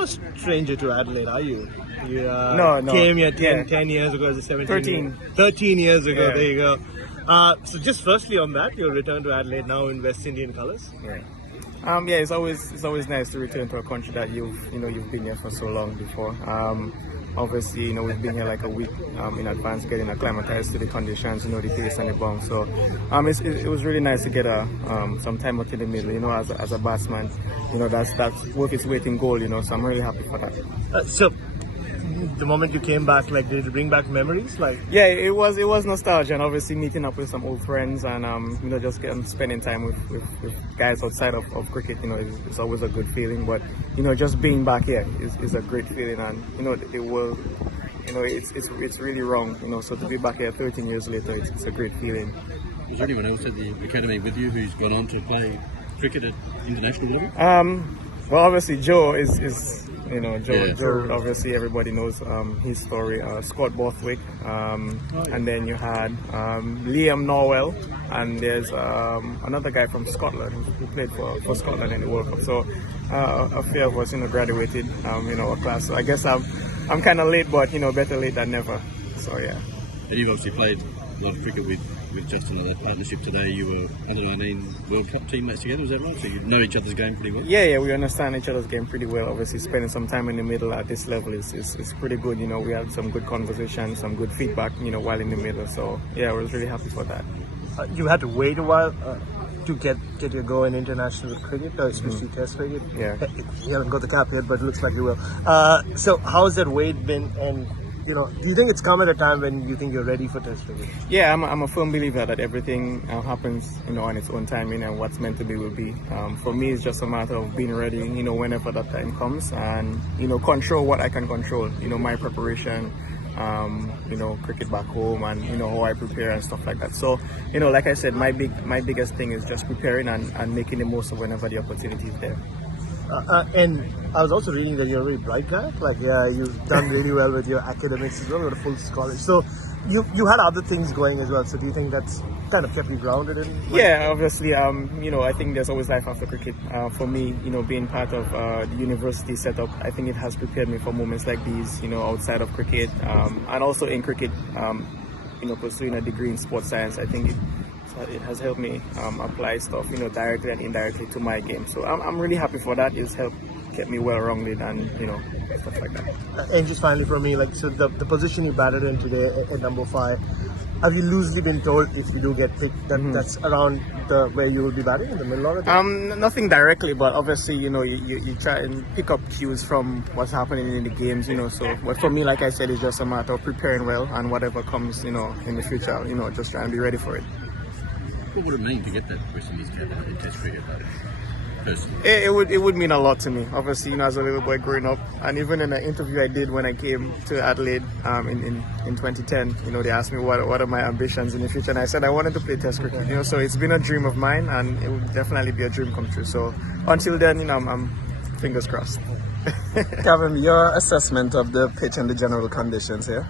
no stranger to Adelaide, are you? You No. came here 10 years ago as a 17. 13 years ago, Yeah. there you go. So just firstly on that, your return to Adelaide now in West Indian colours. Yeah. It's always nice to return to a country that you've been here for so long before. Obviously, we've been here like a week in advance, getting acclimatized to the conditions, the pace and the bounce. So, it was really nice to get some time out in the middle. As a batsman, that's worth its weight in gold. So I'm really happy for that. So the moment you came back, like, did it bring back memories? Yeah, it was nostalgia, and obviously meeting up with some old friends and just spending time with guys outside of cricket. It's always a good feeling. But just being back here is a great feeling, and the world, it's really wrong. So to be back here 13 years later, it's a great feeling. Was there anyone else at the academy with you who's gone on to play cricket at international level? Well, obviously Joe is Yeah. Joe. Obviously, everybody knows his story. Scott Borthwick, and then you had Liam Norwell, and there's another guy from Scotland who played for Scotland in the World Cup. So a few of us, graduated, our class. So I guess I'm kind of late, but better late than never. So yeah. And you've obviously played a lot of cricket with Justin on that partnership today. You were under 19 World Cup teammates together, was that right? So you know each other's game pretty well? Yeah, we understand each other's game pretty well. Obviously, spending some time in the middle at this level is pretty good. We had some good conversations, some good feedback, while in the middle. So yeah, I was really happy for that. You had to wait a while to get your go in international cricket, especially Test cricket. Yeah. You haven't got the cap yet, but it looks like you will. So how's that wait been? And do you think it's come at a time when you think you're ready for Test cricket? Yeah, I'm a firm believer that everything happens, on its own timing, and what's meant to be will be. For me, it's just a matter of being ready, whenever that time comes, and control what I can control. My preparation, cricket back home, and how I prepare and stuff like that. So, like I said, my biggest thing is just preparing and making the most of whenever the opportunity is there. And I was also reading that you're a very bright guy. You've done really well with your academics as well, with a full scholarship. So you had other things going as well. So do you think that's kind of kept you grounded in? Yeah, obviously. I think there's always life after cricket. For me, being part of the university setup, I think it has prepared me for moments like these. Outside of cricket, and also in cricket. Pursuing a degree in sports science, I think it has helped me apply stuff, directly and indirectly to my game. So I'm really happy for that. It's helped kept me well-rounded and, stuff like that. And just finally for me, so the position you batted in today at number 5, have you loosely been told if you do get picked that that's around where you will be batting, in the middle order? Nothing directly, but obviously, you try and pick up cues from what's happening in the games, so. But for me, like I said, it's just a matter of preparing well, and whatever comes, in the future, just try and be ready for it. What would it mean to get that West Indies cap in Test cricket, personally? It would mean a lot to me. Obviously, as a little boy growing up, and even in an interview I did when I came to Adelaide in 2010, they asked me what are my ambitions in the future, and I said I wanted to play Test cricket. So it's been a dream of mine, and it would definitely be a dream come true. So until then, I'm fingers crossed. Kavem, your assessment of the pitch and the general conditions here?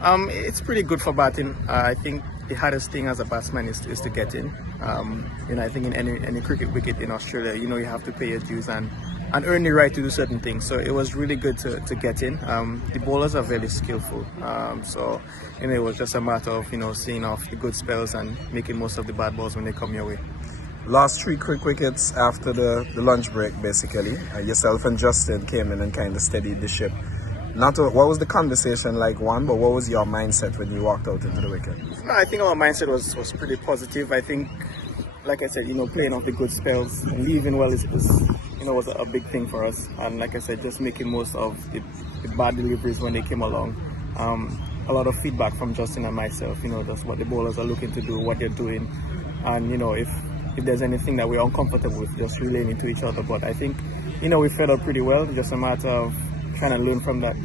It's pretty good for batting. I think the hardest thing as a batsman is to get in. I think in any cricket wicket in Australia, you have to pay your dues and earn the right to do certain things. So it was really good to get in. The bowlers are very skillful. So it was just a matter of seeing off the good spells and making most of the bad balls when they come your way. Last 3 quick wickets after the lunch break, basically. Yourself and Justin came in and kind of steadied the ship. What was the conversation like, one, but what was your mindset when you walked out into the wicket? No, I think our mindset was pretty positive. I think, like I said, playing off the good spells and leaving well was a big thing for us. And like I said, just making most of the bad deliveries when they came along. A lot of feedback from Justin and myself, just what the bowlers are looking to do, what they're doing. And, if there's anything that we're uncomfortable with, just relaying it to each other. But I think, we fed out pretty well. Just a matter of trying to learn from that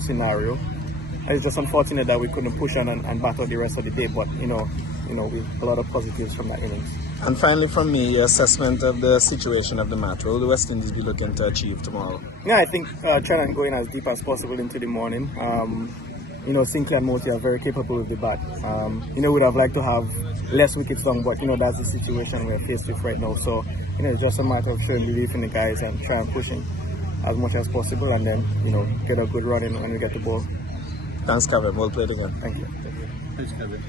scenario. It's just unfortunate that we couldn't push on and battle the rest of the day, but we a lot of positives from that innings. And finally, from me, your assessment of the situation of the match. What will the West Indies be looking to achieve tomorrow? Yeah, I think trying and going as deep as possible into the morning. Sinclair and Moti are very capable with the bat. We'd have liked to have less wickets long, but that's the situation we're faced with right now. So it's just a matter of showing belief in the guys and trying and pushing. as much as possible, and then get a good run in when we get the ball. Thanks, Kevin. Well played again. Thank you. Thanks, Kevin.